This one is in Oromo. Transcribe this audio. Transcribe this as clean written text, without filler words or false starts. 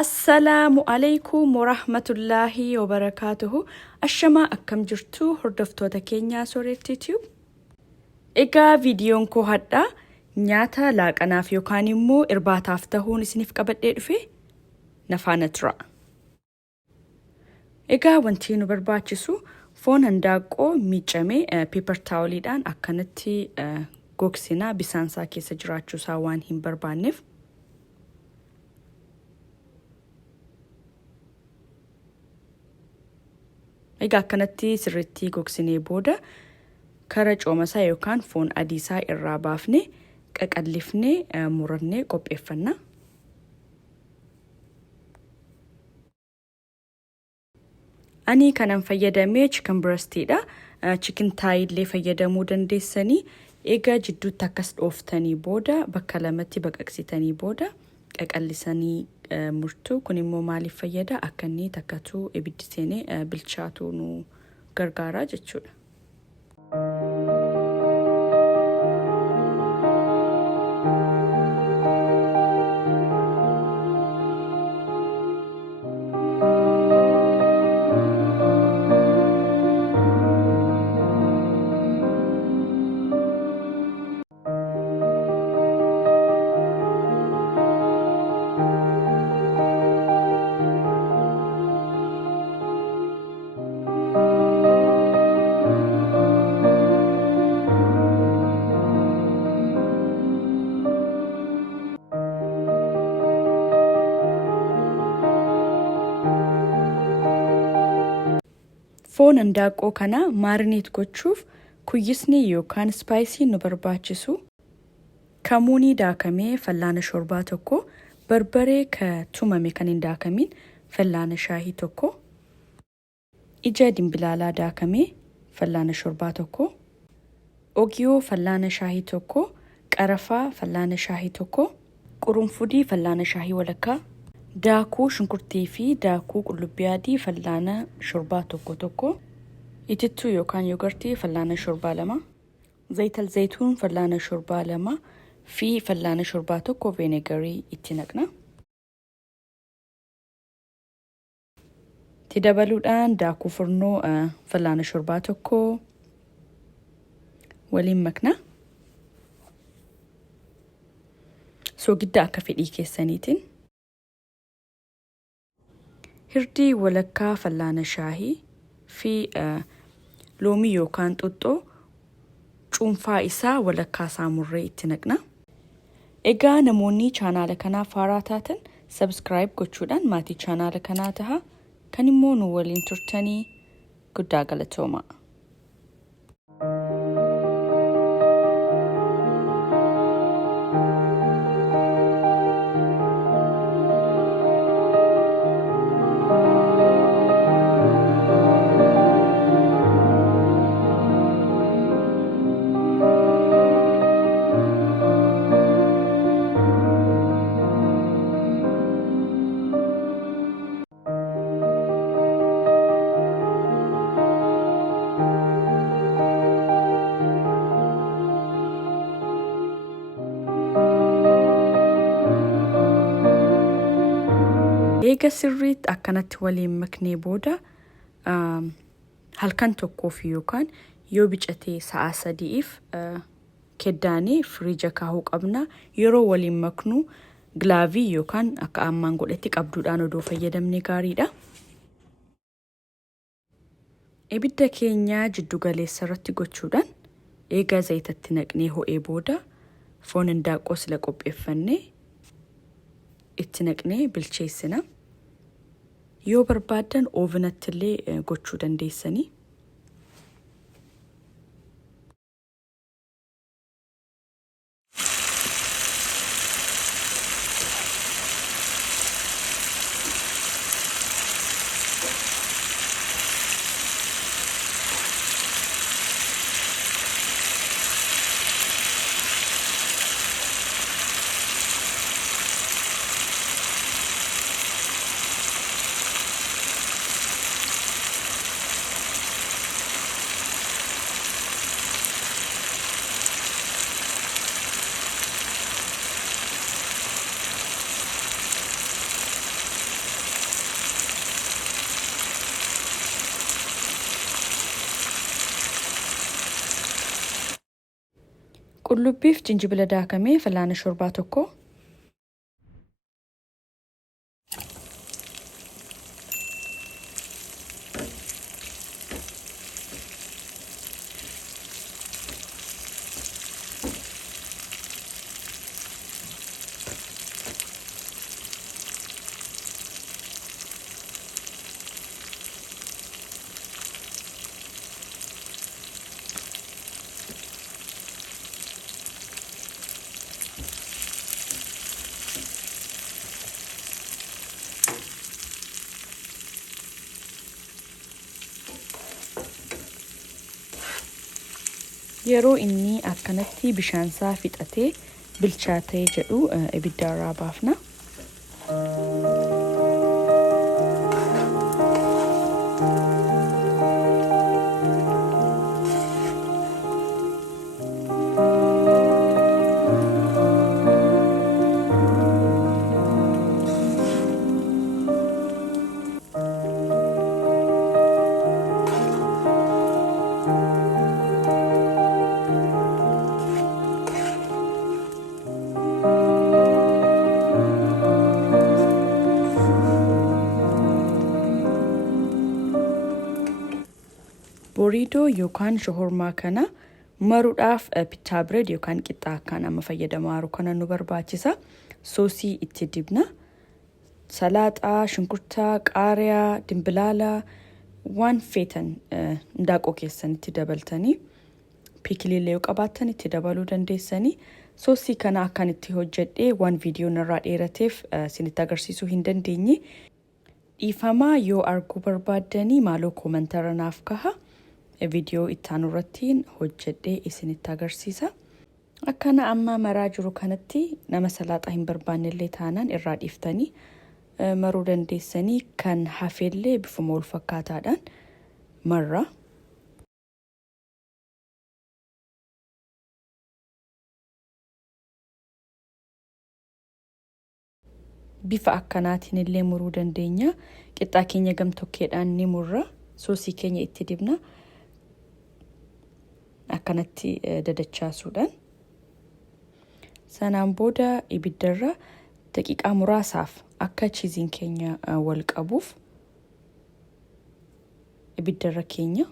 Assalaamu alaykum warahmatullahi wabarakatuhu. Ashama akkam jirtu hordoftoota keenyaa Sooretti YouTube. Egaa viidiyoon koo hadhaa nyaata laaqanaaf yookaan immoo irbaataaf ta'uun isiniif qabadhee dhufe na faana tura. Egaa wanti nu barbaachisu foon handaaqoo miicamee paper toweliidhaan akkanatti gogsinaa bisaansaa keessa jiraachuusaa waan hin barbaanneef. Egaa akkanatti sirriitti gogsinee booda kara coomasaa yookaan foon adiisaa irraa baafnee qaqallifnee murannee qopheeffanna. Ani kanan fayyadamee chicken breastidha. Chicken thigh illee fayyadamuu dandeessanii. Egaa jidduutti akkas dhooftanii booda bakka lamatti baqaqsitanii booda qaqallisanii murtuu kun immoo maaliif fayyada akka inni takkatu ibiddi seenee bilchaatu nu gargaara jechuudha. Foon handaaqoo kana maarineet gochuuf kuyyisni yookaan spicy nu barbaachisu kamuunii daakamee fallaana shorbaa tokko, barbaree ka tumame kan hin daakamin fallaana shaahii tokko, ija dimbilaalaa daakamee fallaana shorbaa tokko, ogiyoo fallaana shaahii tokko, qarafaa fallaana shaahii tokko, qurunfudii fallaana shaahii walakkaa, daakuu shunkurtii fi daakuu qullubbii adii fallaana shorbaa tokko, itittuu yookaan yogurtii fallaana shorbaa lama, zayital zayituun fallaana shorbaa lama fi fallaana shorbaa tokko vinegarii itti naqna. Itti dabaluudhaan daakuu furnoo fallaana shorbaa tokko waliin makna. Soogidda akka fedhii keessaniitiin. Hirdii walakkaa fallaana shaahii fi loomii yookaan xuxxoo cuunfaa isaa walakkaa saamurree itti naqna. Egaa namoonni chaanaala kanaaf haaraa taatan subscribe gochuudhaan maatii chaanaala kanaa taha. Kan immoo nu waliin turtanii guddaa galatooma. Eega sirriitti akkanatti waliin maknee booda halkan tokkoof yookaan yoo bicatee sa'a 3f keddaanee firiija kaahuu qabna. Yeroo waliin maknu gilaavii yookaan akka ammaan godhatti qabduudhaan odoo fayyadamne gaariidha. Ibidda keenyaa jiddu galeessa irratti gochuudhaan eega zayitatti naqnee ho'ee booda foon handaaqoo sila qopheeffannee itti naqnee bilcheessina. Yoo barbaadan ovenatti illee gochuu dandeessanii. qullubbiif jinjibila daakamee fal'aana shorbaa tokko. yeroo inni akkanatti bishaan isaa fixatee bilchaatee jedhu ibidda irraa baafna. Burrito yookaan shaworma kana maruudhaaf pita bread yookaan qixxaa akkaan amma fayyadamaaru kana nu barbaachisa. Soosii itti dibna. Salaaxaa, shunkurtaa, qaariyaa, dimbilaala waan feetan ndaaqoo keessanitti dabaltanii piikiliillee yoo qabaattan itti dabaluu dandeessanii. Soosii kana akkan itti hojjedhee waan viidiyoo narraa dheerateef isinitti agarsiisuu hin dandeenye. Dhiifamaa yoo arguu barbaaddanii maaloo koomantara naaf kaha. Video ittaanu irratti hojjedhee isinitti agarsiisa. Akkana amma maraa jiru kanatti nama salaaxaa hin barbaannellee taanaan irraa dhiiftanii maruu dandeessanii kan hafeellee bifuma wal fakkaataadhaan marra. Bifa akkanaatiin illee muruu dandeenya. Qixxaa keenya gamtokkeedhaan ni murra. Soosii keenya itti dibna. Akkanatti dadachaasuudhaan sanaan booda ibiddarra daqiiqaa muraasaaf akka chiiziin keenya wal qabuuf ibiddarra keenya